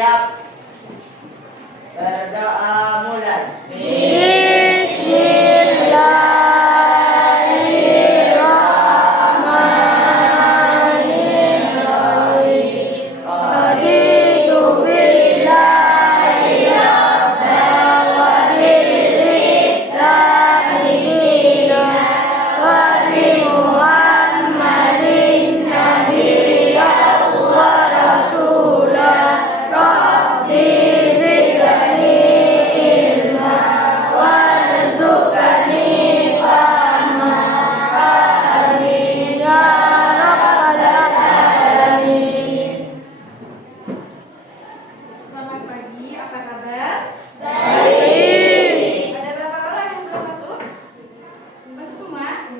Siap. Berdoa mulai. Bismillahirrahmanirrahim. Raditu billahi rabban wa bil islami dinan wa bi Muhammadin nabiyyan wa rasulan. Rabbi zidni ilma warzuqni fahma. Amin ya rabbal alamin. Selamat pagi, apa kabar? Baik. Ada berapa orang yang belum masuk? Masuk semua?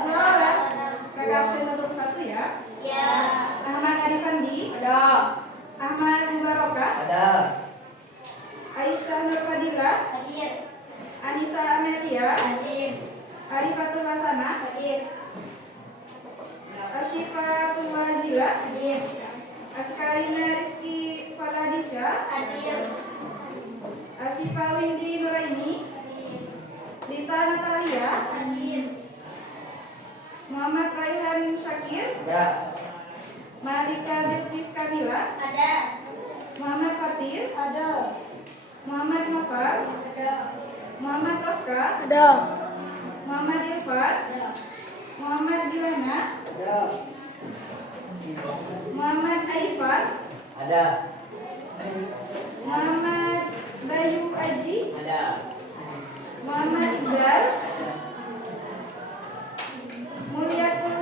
Dua orang. Kakak absen satu persatu ya. Ahmad Arifandi. Ada. Ahmad Mubarokah. Ada. Aisyah Nur Fadila. Anissa Amelia. Arifatul Hasanah. Asyifatul Wazila. Askarina Rizky Faladisha. Asyifa Windy Nuraini. Rita Natalia. Muhammad Raihan Syakir. Ada. Malika Bilqis Kamila. Muhammad Fatir. Muhammad Nofal. Muhammad Rofka. Ada. Muhammad Irfan. Muhammad Dilana. Ada. Muhammad Aifan. Ada. Muhammad Bayu Aji. Ada. Muhammad Iqbal. Mulyatul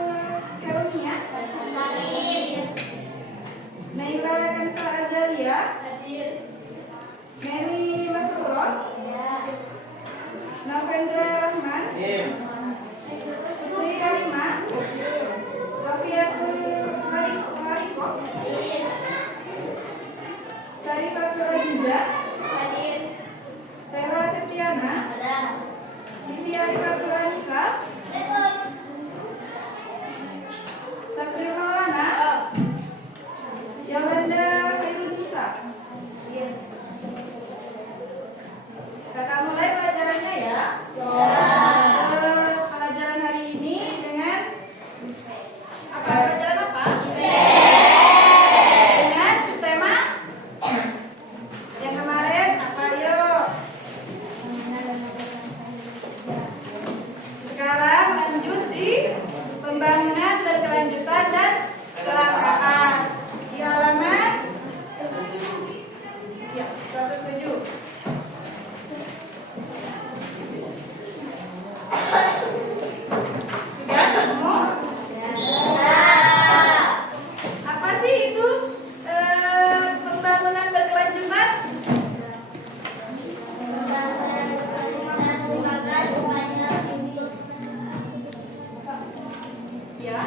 Karunia. Naila Kansa Azalia. Mary Masuro. Novendra Rahman. Putri Karimah. Rafiatul Mariko. Sarifatul Aziza. Sela Septiana. Siti Arifatul Anissa. Safri Maulana. Yolanda Khairul Nisa. Kakak mulai pelajarannya ya. Pelajaran hari ini dengan apa? Pelajaran apa? Dengan subtema yang kemarin apa? Yuk. Sekarang lanjut di pembangunan berkelanjutan dan kelangkaan di halaman ya 107. Sudah semua? Apa sih itu pembangunan berkelanjutan? Ya.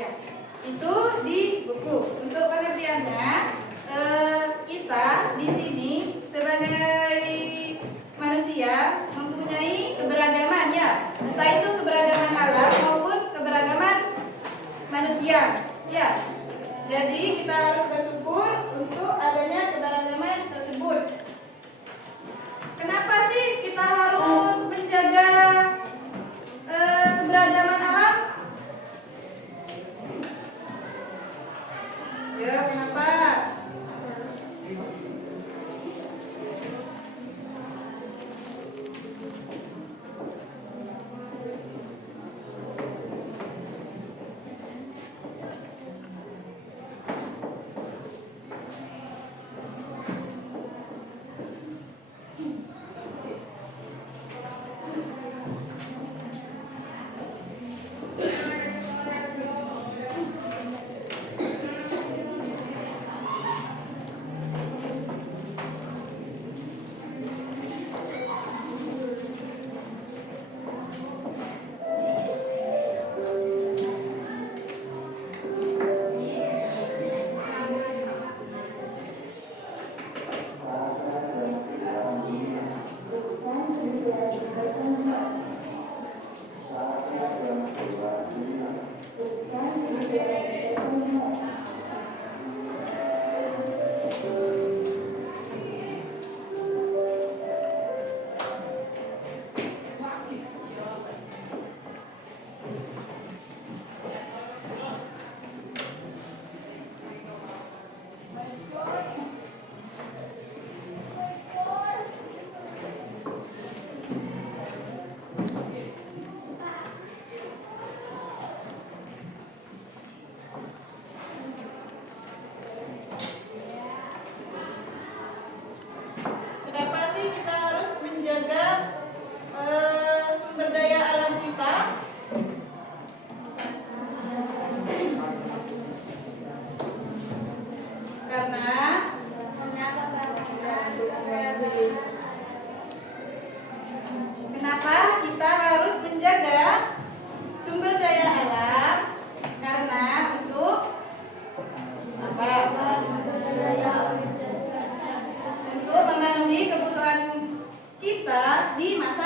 Ya, itu di buku. Untuk pengertiannya, kita di sini sebagai manusia mempunyai keberagaman ya, entah itu keberagaman alam maupun keberagaman manusia. Ya, jadi kita harus bersyukur untuk adanya keberagaman tersebut. Kenapa sih kita harus menjaga keberagaman alam? Ya, kenapa?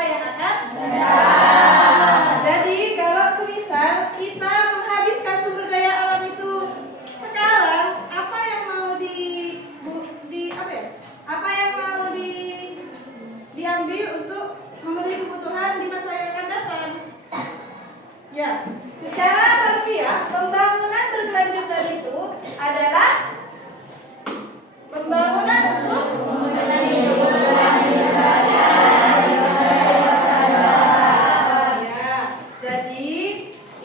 yang akan Jadi kalau semisal kita menghabiskan sumber daya alam itu sekarang, apa yang mau apa yang mau diambil untuk memenuhi kebutuhan di masa yang akan datang? Ya, secara harfiah pembangunan berkelanjutan itu adalah pembangunan untuk ya. Jadi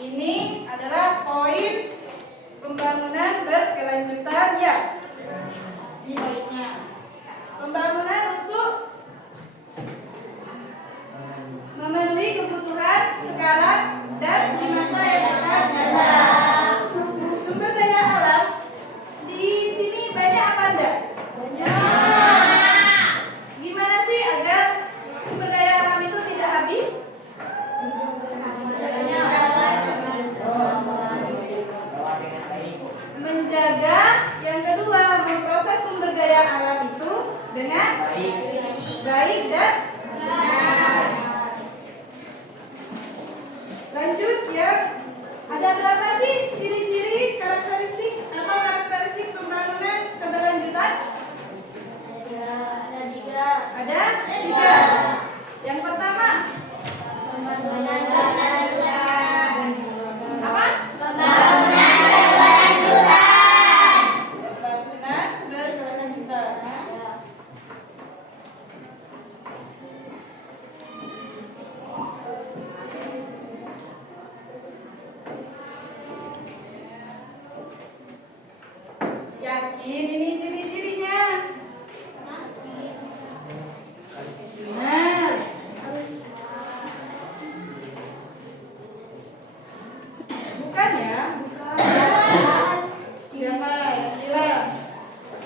ini adalah poin pembangunan berkelanjutan ya. Ini poinnya. Pembangunan untuk memenuhi kebutuhan sekarang dan di masa yang akan datang. Sumber daya alam di sini banyak apa enggak? Banyak. Gimana sih agar sumber daya alam itu tidak habis? Menjaga, yang kedua memproses sumber daya alam itu dengan baik dan benar. Lanjut ya. Ada berapa sih ciri-ciri karakteristik atau karakteristik pembangunan keberlanjutan? Ada tiga. Ada tiga. Yang pertama Pembangunan berkelanjutan. apa? Pembangunan berkelanjutan. Pembangunan berkelanjutan. Yakin ini ciri-cirinya? Benar. Bukan ya? Siapa? Sila.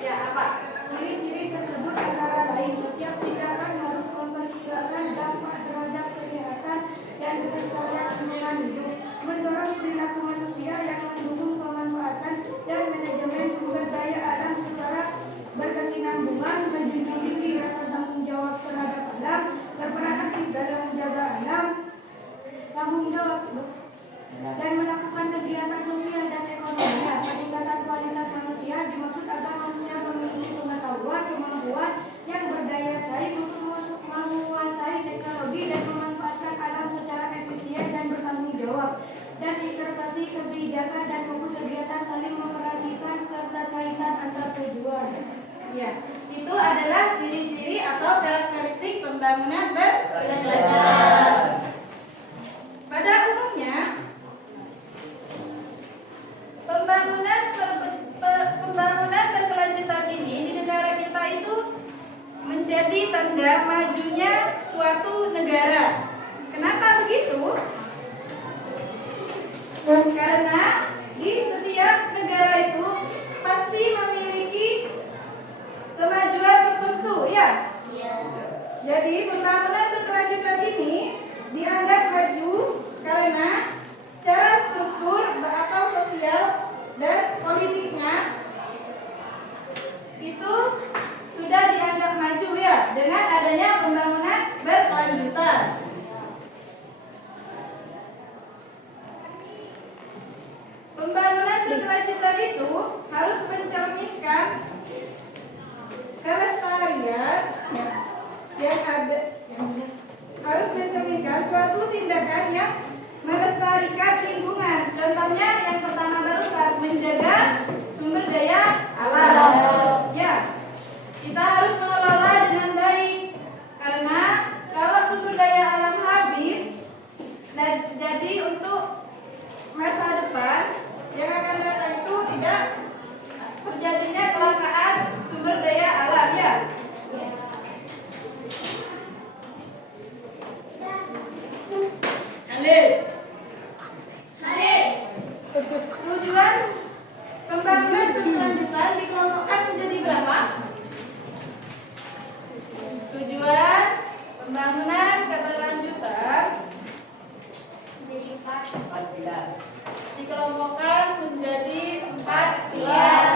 Ya apa? Ciri-ciri tersebut antara lain setiap tindakan harus memperkirakan dampak terhadap kesehatan dan kelestarian lingkungan hidup, mendorong perilaku manusia yang mendukung pemanfaatan dan manajemen sumber daya alam secara berkesinambungan, menjunjung tinggi rasa tanggung jawab terhadap alam, berperan aktif dalam menjaga alam, tanggung jawab dan melakukan kegiatan sosial dan ekonomi. Peningkatan kualitas manusia dimaksud agar manusia memiliki pengetahuan, kemampuan yang berdaya saing untuk menguasai teknologi dan memanfaatkan alam secara efisien dan bertanggung jawab, dan intervensi kebijakan dan fokus kegiatan saling memperhatikan keterkaitan antar tujuan. Ya, itu adalah ciri-ciri atau karakteristik pembangunan berkelanjutan. Pada umumnya, pembangunan berkelanjutan ini di negara kita itu menjadi tanda majunya suatu negara. Kenapa begitu? Karena di setiap negara itu pasti memiliki kemajuan tertentu, ya. Jadi pembangunan berkelanjutan ini dianggap maju karena secara struktur atau sosial dan politiknya itu sudah dianggap maju ya dengan adanya pembangunan berkelanjutan. Pembangunan berkelanjutan itu harus mencerminkan kelestarian yang ada, harus mencerminkan suatu tindakan yang melestarikan lingkungan. Contohnya yang pertama barusan menjaga sumber daya alam. Ya, kita harus mengelola dengan baik karena kalau sumber daya alam habis, jadi untuk masa depan yang akan datang itu tidak terjadinya kelangkaan sumber daya alam ya. Tujuan pembangunan berkelanjutan dikelompokkan menjadi berapa? Tujuan pembangunan berkelanjutan dikelompokkan menjadi 4 pilar.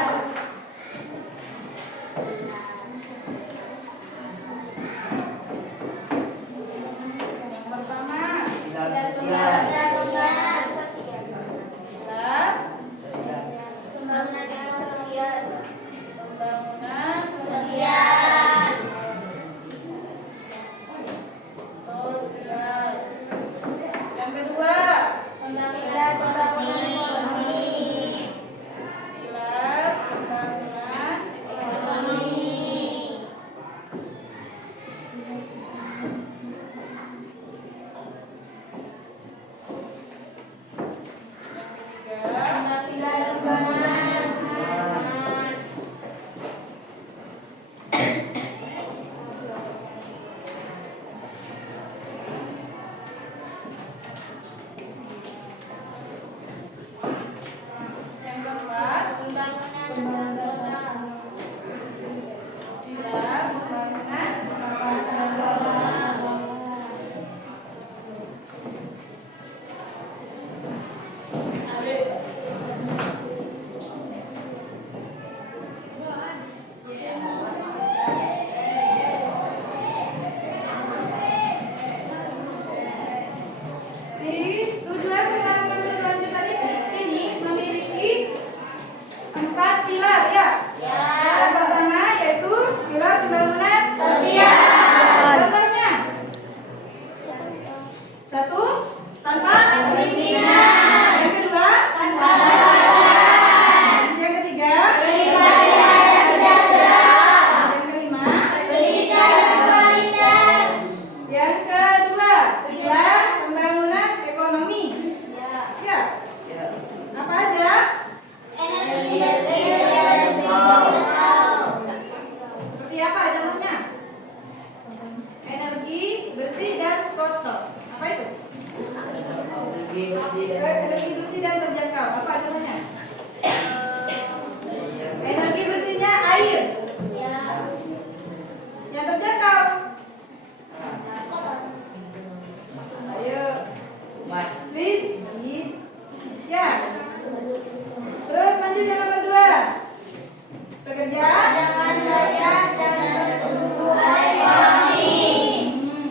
Satu, tanpa perizinan. Yang kedua, Tanpa badan. yang ketiga, Beribadah dan sejahtera. yang kelima, Pendidikan dan kualitas. yang kedua, pilar pembangunan ekonomi. Ya, Ya. apa aja? Energi bersih dan kotor. Seperti apa contohnya? Energi bersih dan kotor. Apa itu? Energi bersih dan Energi bersih dan terjangkau. Apa contohnya? Energi bersihnya air. Ya. Yang terjangkau. Ayo, Mas. please. Ya. Terus lanjut yang nomor 2. Pekerjaan. Jangan belajar dan pertumbuhan ekonomi.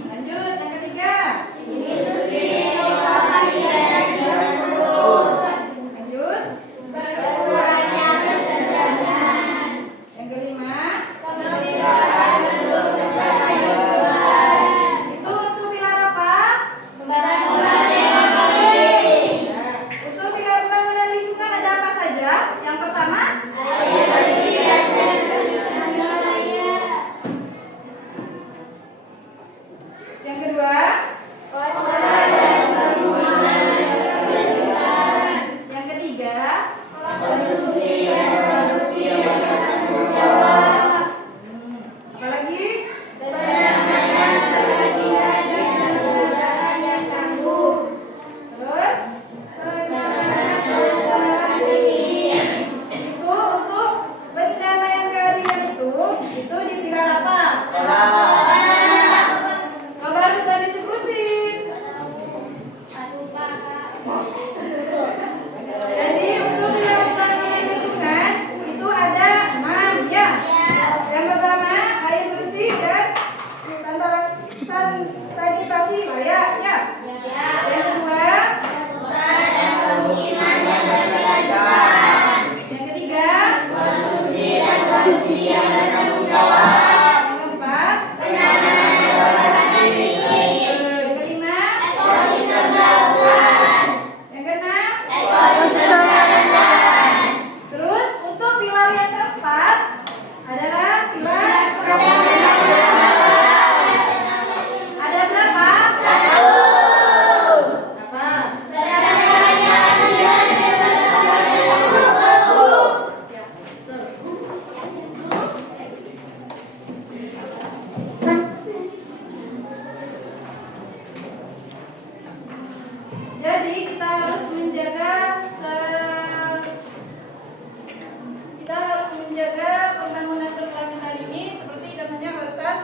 Lanjut yang ketiga. Industri, inovasi, dan infrastruktur. Lanjut. Berkurangnya kesenjangan. Yang kelima. Pemerintahan untuk mencapai tujuan. Itu untuk pilar apa? Pembangunan ekonomi. Ya. Untuk pilar pembangunan lingkungan ada apa saja? Yang pertama, Air bersih dan sejahtera. yang kedua, Kota dan perhubungan pendidikan. yang ketiga, Konsumsi dan produksi yang bertanggung jawab. apalagi? Perdamaian, perhatian, dan kebenaran yang tangguh. Terus Pencapaian kerubahan iklim. itu untuk pendamaian keadilan itu di pilar apa? Kok barusan disebutin? Jadi untuk pilar pembangunan lingkungan itu ada 6 ya. Yang pertama air bersih dan sanitasi layak ya. Yang kedua, Kota dan pemukiman yang berkelanjutan. yang ketiga, Konsumsi dan produksi yang bertanggung jawab. yang keempat, Penanganan perubahan iklim. yang kelima, Ekosistem lautan. yang keenam. Ekosistem darat. Terus untuk pilar yang keempat adalah pilar ada berapa? Apa? Jadi kita harus menjaga pembangunan berkelanjutan ini seperti contohnya barusan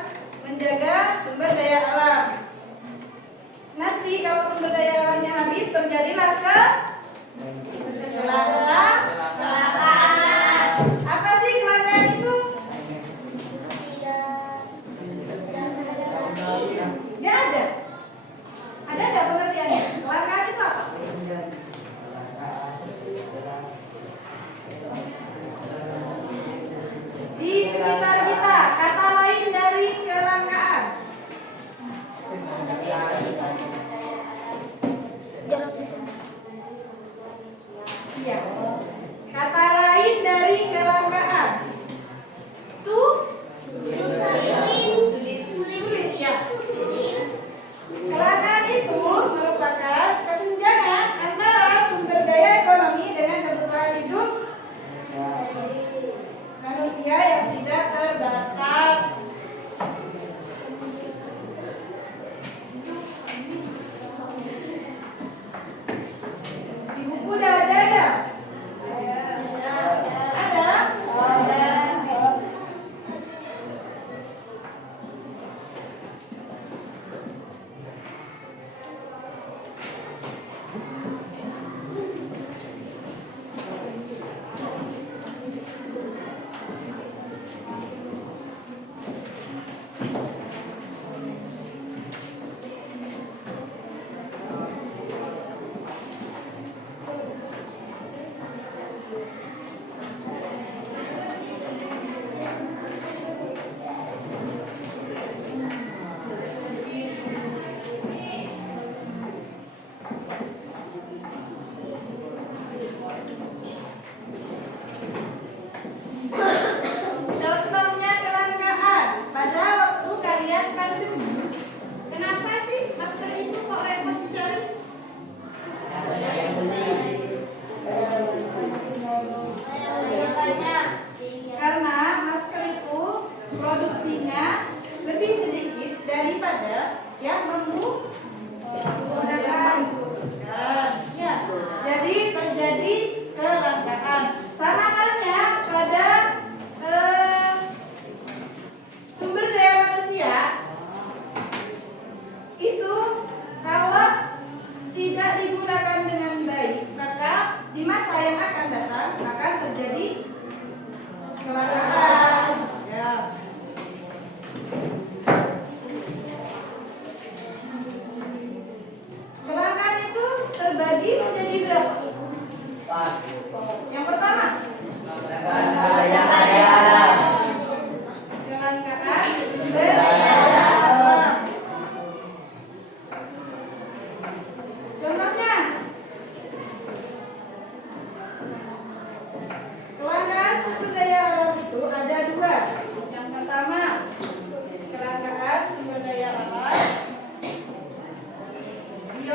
menjaga sumber daya alam. Nanti kalau sumber daya alamnya habis terjadilah kelangkaan. Apa sih kelangkaan itu? Ya ada. Ada nggak pengertiannya? Kelangkaan itu apa? Di sekitar kita, kata lain dari kelangkaan.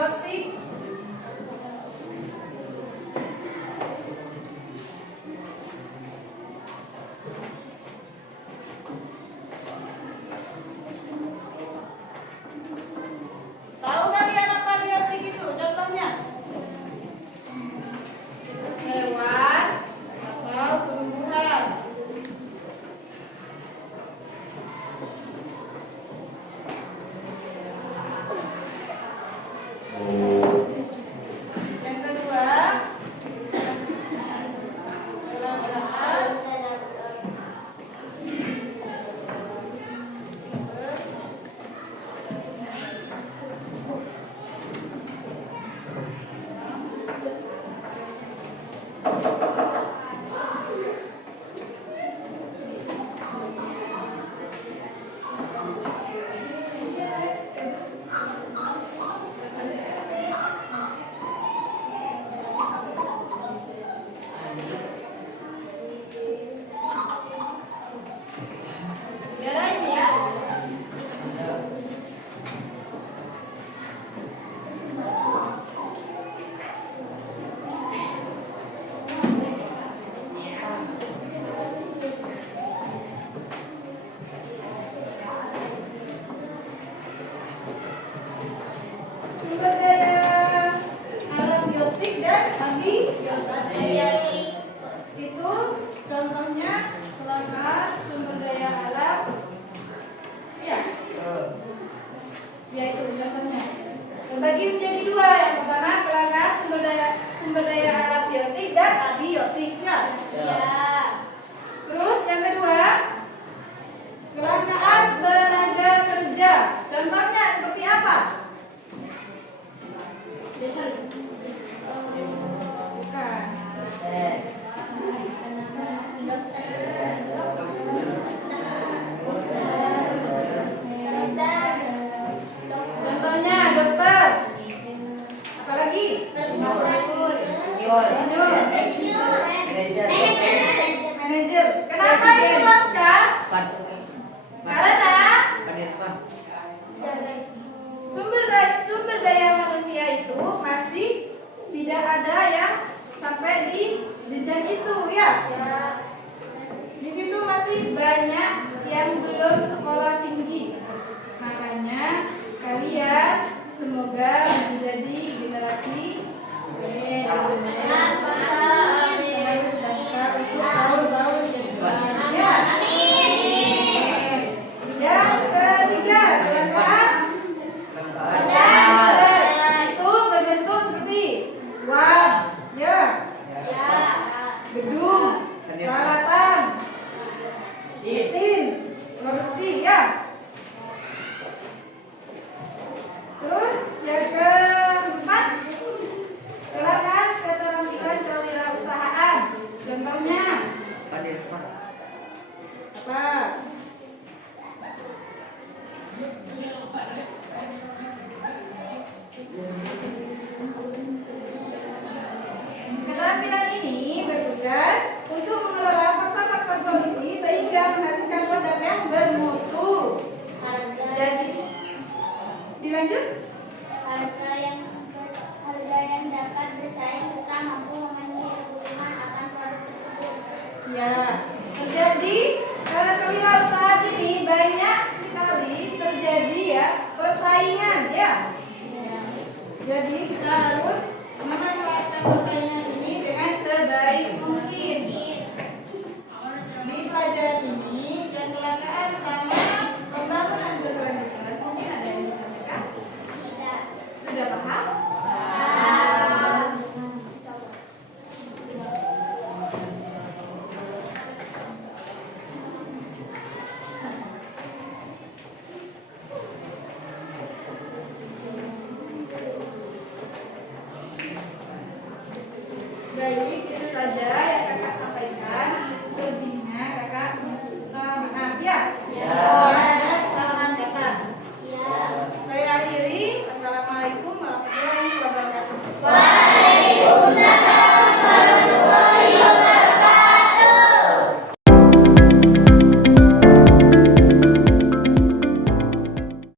abiotik. Tahu kalian apa abiotik itu? Contohnya hewan atau tumbuhan. Yang kedua, daerah ini ya. Sumber daya alam biotik dan abiotik. Itu contohnya kelangkaan sumber daya alam. Ya. Ya itu contohnya. Terbagi menjadi dua. Yang pertama kelangkaan sumber daya alam biotik dan abiotik. Ya. Terus yang kedua kelangkaan tenaga kerja. Contohnya seperti apa? Bukan. Contohnya dokter. Apalagi? Senior. Manajer. Manajer. Kenapa itu langka? Pan. Karena Panirvan. sumber daya manusia itu masih tidak ada yang sampai di jenjang itu ya. Di situ masih banyak yang belum sekolah tinggi. Makanya kalian semoga menjadi generasi penerus bangsa untuk tahun-tahun selanjutnya. Yang ketiga, kelangkaan itu berbentuk seperti uang, ya, gedung, peralatan, mesin, produksi, ya. Terus yang keempat, kelangkaan keterampilan kewirausahaan. Contohnya Panirvan. apa? Keterampilan ini bertugas untuk mengelola faktor-faktor produksi sehingga menghasilkan produk yang bermutu. Jadi, dilanjut. Harga yang dapat bersaing serta mampu memenuhi kebutuhan akan produk tersebut. Ya, terjadi kewirausahaan ini banyak sekali terjadi ya persaingan ya. Jadi kita harus memanfaatkan persaingan ini dengan sebaik mungkin. Di pelajaran ini dan kelangkaan sama pembangunan berkelanjutan mungkin ada yang disampaikan? Tidak. Sudah paham? Baik, itu saja